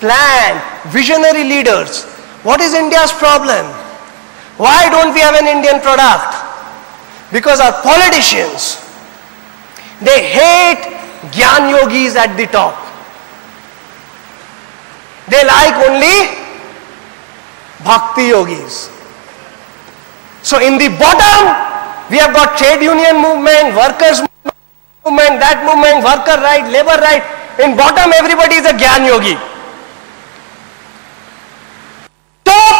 planned, visionary leaders. What is India's problem? Why don't we have an Indian product? Because our politicians, they hate Gyan Yogis at the top. They like only Bhakti Yogis. So in the bottom, we have got trade union movement, workers movement, that movement, worker right, labor right. In bottom, everybody is a Gyan Yogi. Top,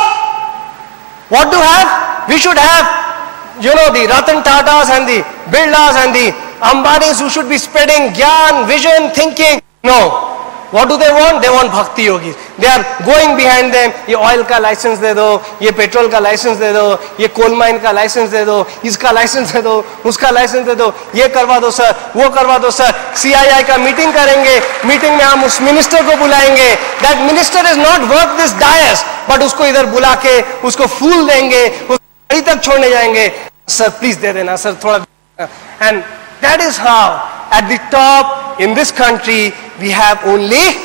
what do we have? We should have, you know, the Ratan Tatas and the Birlas and the Ambanis who should be spreading Gyan, vision, thinking. No. What do they want? They want Bhakti Yogis. They are going behind them. ये oil का license दे दो, ये petrol का license दे दो, ये coal mine का license दे दो, इसका license दे दो, उसका license दे दो, ये करवा दो सर, वो करवा दो सर. CII का meeting करेंगे, meeting में हम उस minister को बुलाएंगे. That minister is not worth this dais, but उसको इधर बुला के उसको फूल देंगे, उसको गाड़ी तक छोड़ने जाएंगे. Sir, please दे देना सर थोड़ा. And that is how at the top in this country we have only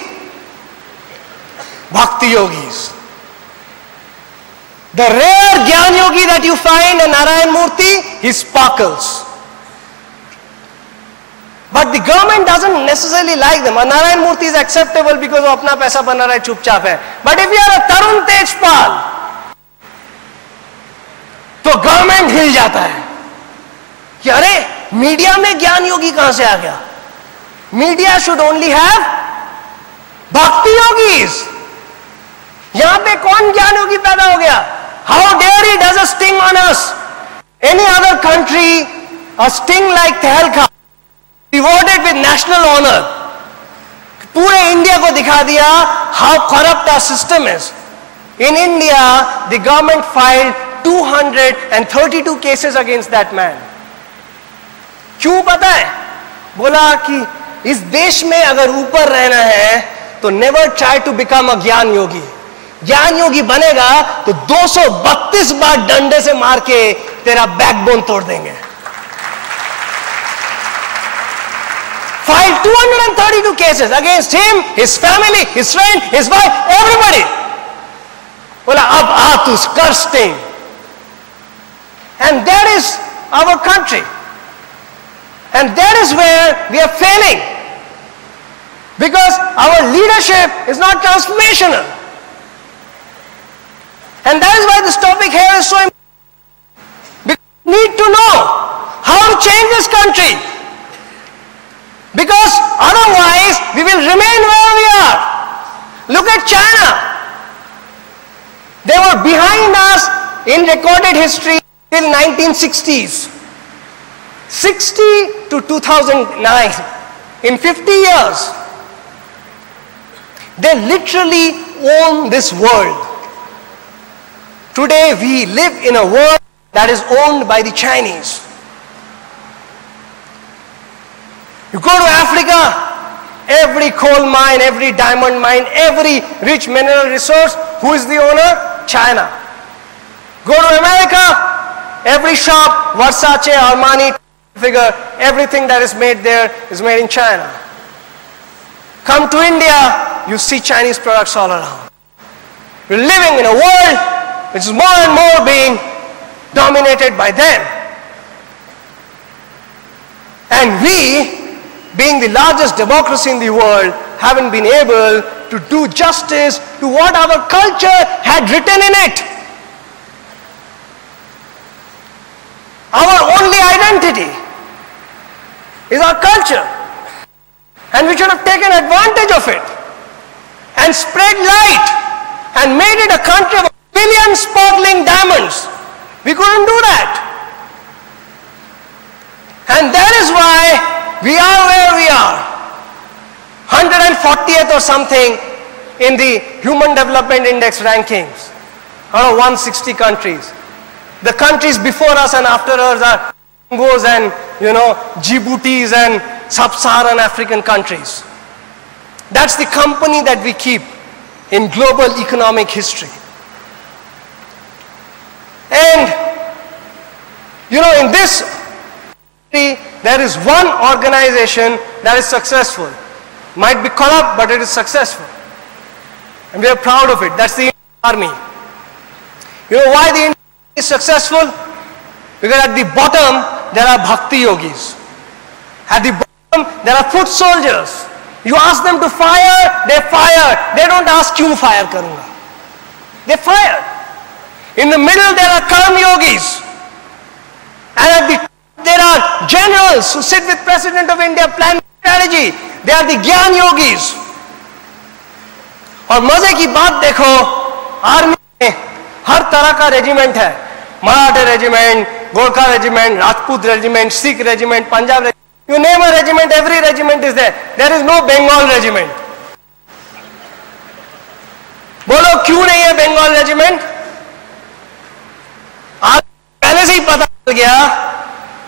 Bhakti Yogis. The rare Gyan Yogi that you find in Narayan Murthy, he sparkles. But the government doesn't necessarily like them. Narayan Murthy is acceptable because वो अपना पैसा बना रहा है, चुपचाप है. But if you are a Tarun Tejpal, तो government हिल जाता है कि अरे मीडिया में ज्ञान योगी कहां से आ गया? Media should only have bhakti yogis. यहां पे कौन ज्ञान योगी पैदा हो गया? How dare he does a sting on us. Any other country a sting like Tehelka rewarded with national honour. पूरे इंडिया को दिखा दिया how corrupt our system is. In India the government filed 232 cases against that man. क्यों पता है? बोला कि इस देश में अगर ऊपर रहना है तो never try to become a gyan yogi. ज्ञान योगी बनेगा तो 232 बार डंडे से मार के तेरा बैकबोन तोड़ देंगे. Filed 232 cases against him, his family, his friend, his wife, everybody. बोला अब आ तू कर sting. And that is our country. And that is where we are failing. Because our leadership is not transformational. And that is why this topic here is so important. Because we need to know how to change this country. Because otherwise we will remain where we are. Look at China. They were behind us in recorded history till 1960s. 60 to 2009, in 50 years, they literally own this world. Today we live in a world that is owned by the Chinese. You go to Africa, every coal mine, every diamond mine, every rich mineral resource, who is the owner? China. Go to America, every shop, Versace, Armani, figure, everything that is made there is made in China. Come to India, you see Chinese products all around. We're living in a world which is more and more being dominated by them. And we, being the largest democracy in the world, haven't been able to do justice to what our culture had written in it. Our only identity is our culture, and we should have taken advantage of it and spread light and made it a country of a billion sparkling diamonds. We couldn't do that, and that is why we are where we are, 140th or something in the Human Development Index rankings out of 160 countries. The countries before us and after us are Congos and, you know, Djiboutis and sub-Saharan African countries. That's the company that we keep in global economic history. And, you know, in this country, there is one organization that is successful. Might be corrupt, but it is successful. And we are proud of it. That's the Indian Army. You know why the Indian Army is successful? Because at the bottom, there are bhakti yogis. At the bottom, there are foot soldiers. You ask them to fire, they fire. They don't ask, "Kyun fire karunga?" They fire. In the middle, there are karma yogis. And at the top, there are generals who sit with President of India, plan strategy. They are the Gyan yogis. और मजे की बात देखो, army में हर तरह का regiment है. Maratha regiment, Gorkha regiment, Rajput regiment, Sikh regiment, Punjab regiment. You name a regiment, every regiment is there. There is no Bengal regiment. बोलो क्यों नहीं है बंगाल रेजिमेंट? आज पहले से ही पता चल गया,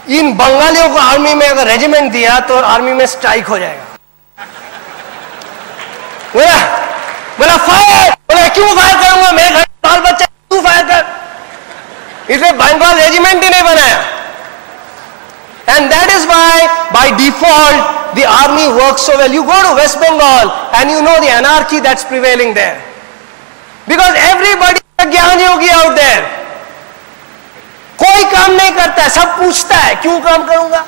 इन बंगालियों को आर्मी में अगर रेजिमेंट दिया तो आर्मी में स्ट्राइक हो जाएगा. बोला फायर, बोला क्यों फायर करूंगा, मेरे घर बाल बच्चे, तू फायर कर. इसलिए बंगाल रेजिमेंट ही नहीं बनाया. And that is why, by default, the army works so well. You go to West Bengal and you know the anarchy that's prevailing there. Because everybody is a Gyan Yogi out there. कोई काम नहीं करता है, सब पूछता है, क्यों काम करूंगा?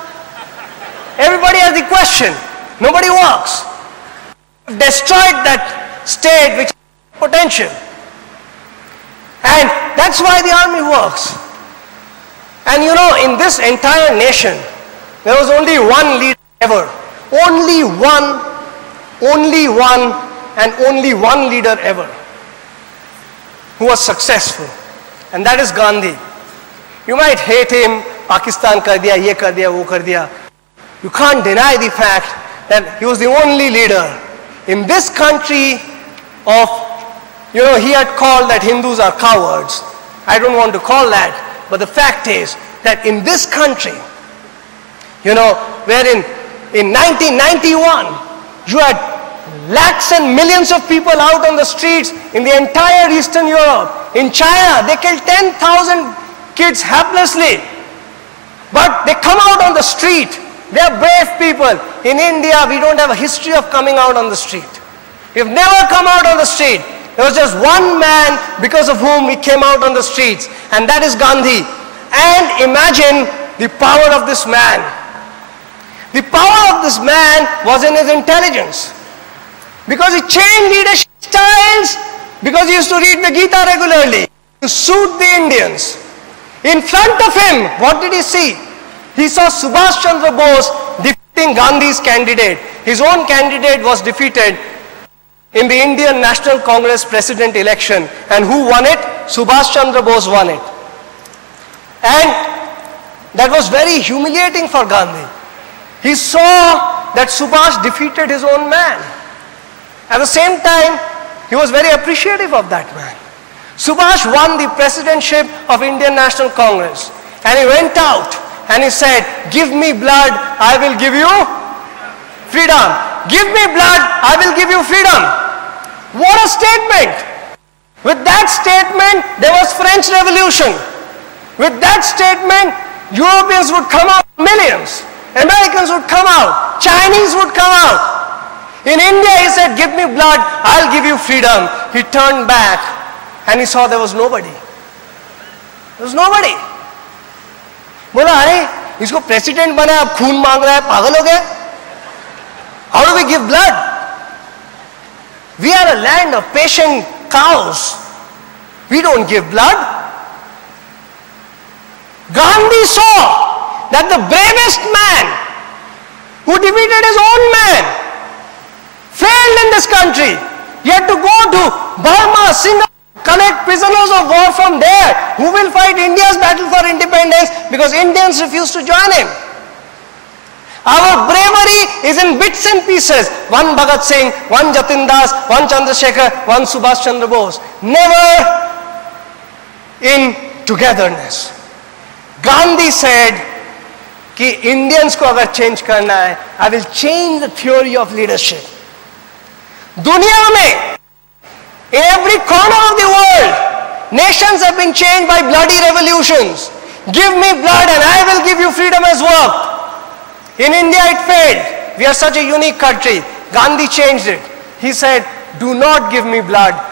Everybody has the question. Nobody works. Destroyed that state which has potential. And that's why the army works. And you know, in this entire nation, there was only one leader ever. Only one, and only one leader ever who was successful. And that is Gandhi. You might hate him, Pakistan kar diya, ye kar diya, wo kar diya. You can't deny the fact that he was the only leader in this country of, you know, he had called that Hindus are cowards. I don't want to call that. But the fact is that in this country, you know, wherein in 1991, you had lakhs and millions of people out on the streets in the entire Eastern Europe. In China, they killed 10,000 kids helplessly. But they come out on the street. They are brave people. In India, we don't have a history of coming out on the street. We have never come out on the street. There was just one man because of whom we came out on the streets, and that is Gandhi. And imagine the power of this man. The power of this man was in his intelligence. Because he changed leadership styles, because he used to read the Gita regularly to suit the Indians. In front of him, what did he see? He saw Subhash Chandra Bose defeating Gandhi's candidate. His own candidate was defeated in the Indian National Congress president election. And who won it? Subhash Chandra Bose won it. And that was very humiliating for Gandhi. He saw that Subhash defeated his own man. At the same time, he was very appreciative of that man. Subhash won the presidency of Indian National Congress. And he went out and he said, "Give me blood, I will give you freedom. Give me blood, I will give you freedom." What a statement! With that statement, there was French Revolution. With that statement, Europeans would come out millions. Americans would come out. Chinese would come out. In India, he said, "Give me blood, I'll give you freedom." He turned back and he saw there was nobody. There was nobody. बोला, अरे इसको president बना, अब खून मांग रहा है, पागल हो गया? How do we give blood? We are a land of patient cows. We don't give blood. Gandhi saw that the bravest man who defeated his own man failed in this country. He had to go to Burma, Singapore, collect prisoners of war from there who will fight India's battle for independence because Indians refuse to join him. Our bravery is in bits and pieces. One Bhagat Singh, one Jatin Das, one Chandrasekhar, one Subhash Chandra Bose. Never in togetherness. Gandhi said कि Indians को अगर change करना है, I will change the theory of leadership. दुनिया में, in every corner of the world, nations have been changed by bloody revolutions. Give me blood and I will give you freedom as work. In India it failed. We are such a unique country. Gandhi changed it. He said, "Do not give me blood,